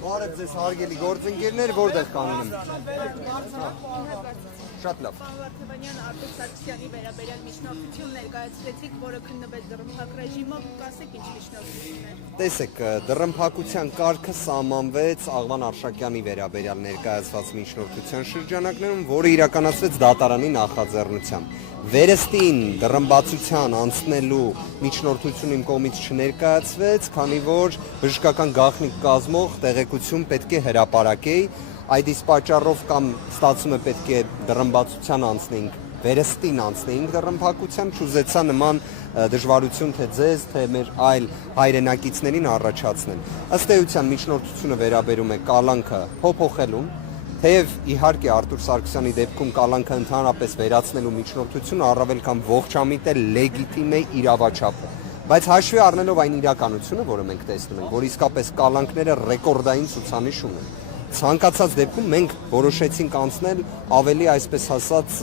Բարև ձեզ հարգելի գործընկերներ, որտեղ կանգնում եմ։ Շատ լավ։ Վարդավանյան Արտուր Սարգսյանի վերաբերյալ միջնորդություն ներկայացրեցիք, որը քննվեց դռնփակ ռեժիմով, կասեք ինչ միջնորդություն էր։ Տեսեք, դռնփակության կարգը սահմանվեց Աղվան Արշակյանի վերաբերյալ ներկայացված միջնորդության շրջանակներում, որը իրականացվեց դատարանի նախաձեռնությամբ։ Վերստին դռնբացության անցնելու միջնորդություն իմ կողմից չներկայացվեց, քանի որ բժշկական գաղտնիք կազմող տեղեկություն պետք է հրապարակեի, այդ իսկ պատճառով կամ ստացվում է պետք է դռնբացության անցնենք, վերստին անցնենք դռնփակության, չուզեցա նման դժվարություն թե ձեզ, թե մեր այլ հայրենակիցներին առաջացնել։ Ըստ էության միջնորդությունը վերաբերում է կալանքը փոփոխելուն, թեև իհարկե Արտուր Սարգսյանի դեպքում կալանքը ընդհանրապես վերացնելու միջնորդությունը առավել քան ողջամիտ է, լեգիտիմ է, իրավաչափ է։ Բայց հաշվի առնելով այն իրականությունը, որը մենք տեսնում ենք, որ իսկապես կալանքները ռեկորդային ցուցանիշ ունեն, ցանկացած դեպքում մենք որոշեցինք անցնել ավելի այսպես ասած,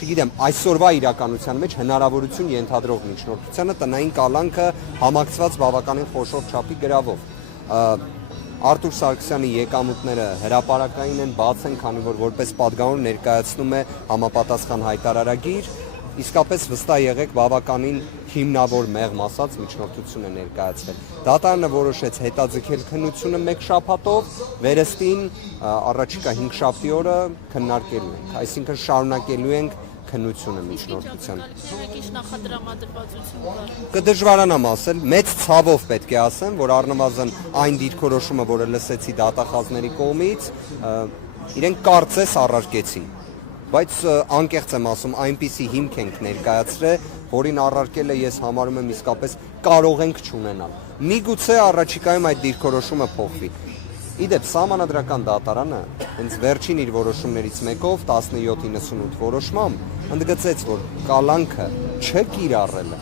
չգիտեմ, այսօրվա իրականության մեջ հնարավորություն ենթադրող միջնորդությանը տնային կալանքը համակցված բավականին խոշոր չափի գրավով։ Արտուր Սարգսյանի եկամուտները հրապարակային են, բաց են, քանի որ որպես պատգամավոր ներկայացնում է համապատասխան հայտարարագիր, իսկապես վստահ եղեք բավականին հիմնավոր մեղմ ասած միջնորդություն է ներկայացվել։ Դատարանը որոշեց հետաձգել քննությունը 1 շաբաթով, վերստին առաջիկա 5 շաբթի օրը քննարկելու ենք, այսինքն շարունակելու ենք քննությունը միջնորդության։ Կդժվարանամ ասել, մեծ ցավով պետք է ասեմ, որ առնվազն այն դիրքորոշումը, որը լսեցի դատախազների կողմից, իրենք կարծես առարկեցին, բայց անկեղծ եմ ասում, այնպիսի հիմք ենք ներկայացրել, որին առարկելը ես համարում եմ իսկապես կարող ենք չունենալ։ Միգուցե առաջիկայում այդ դիրքորոշումը փոխվի։ Իդեպ Սահմանադրական դատարանը հենց վերջին իր որոշումներից մեկով 1798 որոշմամբ ընդգծեց, որ կալանքը չկիրառելը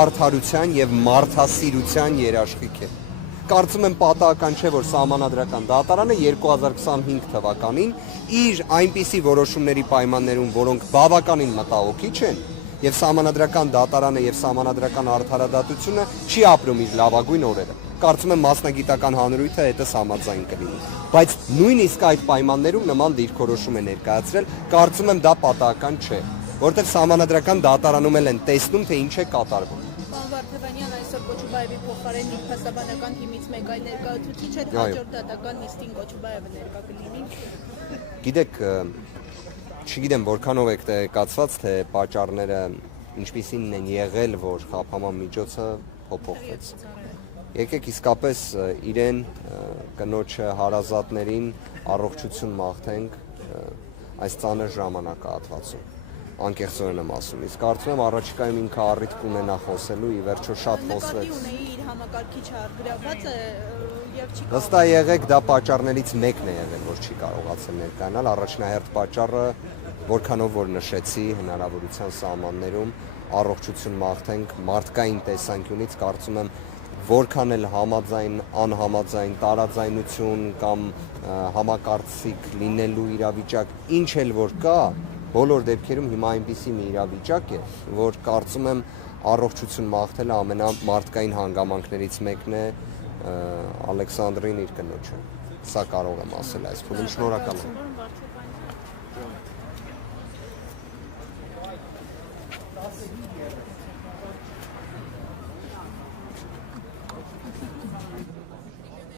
արդարության եւ մարդասիրության երաշխիք է։ Կարծում եմ պատահական չէ, որ Սահմանադրական դատարանը 2025 թվականին իր այնպիսի որոշումների պայմաններում, որոնք բավականին մտահոգիչ են, եւ Սահմանադրական դատարանը եւ Սահմանադրական արդարադատությունը չի ապրում իր լավագույն օրերը։ Կարծում եմ մասնագիտական հանրույթը հետս համաձայն կլինի։ Բայց նույնիսկ այդ պայմաններում նման դիրքորոշում է ներկայացրել, կարծում եմ դա պատահական չէ, որտեղ Սահմանադրական դատարանում էլ են տեսնում, թե ինչ է կատարվում։ Պարոն Վարդավանյան, այսօր Կոչուբաևի փոխարեն ինքնասաբանական թիմից մեկ այլ ներկայացուցիչ էր, հաջորդ դատական նիստին Կոչուբաևը ներկա կլինի։ Գիտեք, չգիտեմ որքանով եք տեղեկացված, թե պատճառները ինչպիսին են եղել, որ խափանման միջոցը փոփոխվեց։ Եկեք իսկապես իրեն կնոջը հարազատներին առողջություն մաղթենք այս ծանր ժամանակահատվածում։ Անկեղծորեն եմ ասում, իսկ կարծում եմ առաջիկայում ինքը առիթ կունենա խոսելու, ի վերջո շատ խոսվեց։ Իր համակարգիչը գրաված է եւ չի Վստահ եղեք, դա պատճառներից մեկն է եղել, որ չի կարողացել ներկայանալ։ Առաջնահերթ պատճառը, որքանով որ նշեցի, հնարավորության սահմաններում առողջություն մաղթենք մարդկային տեսանկյունից, կարծում եմ որքան էլ համաձայն, անհամաձայն, տարաձայնություն կամ համակարծիք լինելու իրավիճակ, ինչ էլ որ կա, բոլոր դեպքերում հիմա այնպիսի մի իրավիճակ է, որ կարծում եմ առողջություն մաղթելը ամենամարդկային հանգամանքներից մեկն է Ալեքսանդրին իր կնոջը։ Սա կարող եմ ասել այս փուլում, շնորհակալ եմ։